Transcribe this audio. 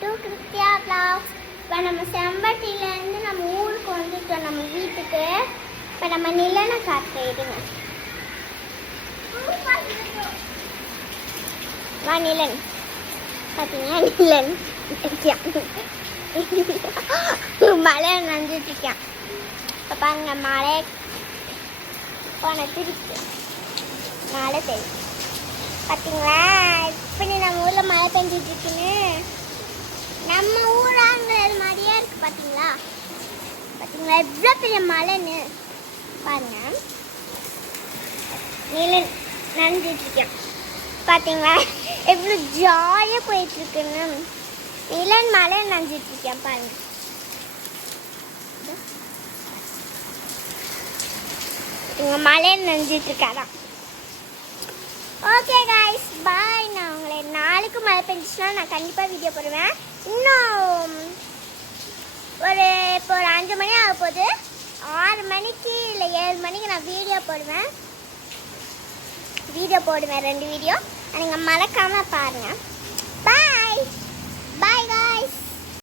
To Krithya vlogs. இப்போ நம்ம செம்பட்டியிலேருந்து நம்ம ஊருக்கு வந்துட்டோம், நம்ம வீட்டுக்கு. இப்போ நம்ம நிலனை காட்டுறேன். வா நிலன், பார்த்தீங்கன்னா நிலன் மழை நனைஞ்சிட்டு இருக்கான். இப்போ பாருங்க மழை போன திருப்பி மழை பெய்யும். பார்த்தீங்களா இப்படி நம்ம ஊரில் மழை பெஞ்சிட்டு இருக்குன்னு. நம்ம ஊராங்கிறது மாதிரியே இருக்கு. பார்த்தீங்களா பார்த்தீங்களா எவ்வளோ பெரிய மழைன்னு பாருங்க. நிலன் நனைஞ்சிட்டு இருக்கேன். பார்த்தீங்களா எவ்வளோ ஜாலியாக போயிட்டு இருக்குன்னு. நிலன் மழை நனைஞ்சிட்டு இருக்கேன் பாருங்க. இங்கே மழை நனைஞ்சிட்டு இருக்காதான். Okay guys bye. நான் உங்களை நாளைக்கு மழை பெஞ்சிச்சுன்னா நான் கண்டிப்பாக வீடியோ போடுவேன். இன்னும் இப்போ ஒரு 5 மணி ஆக போகுது. 6 மணிக்கு இல்லை 7 மணிக்கு நான் வீடியோ போடுவேன் 2 வீடியோ. நீங்கள் மறக்காமல் பாருங்கள். பாய்.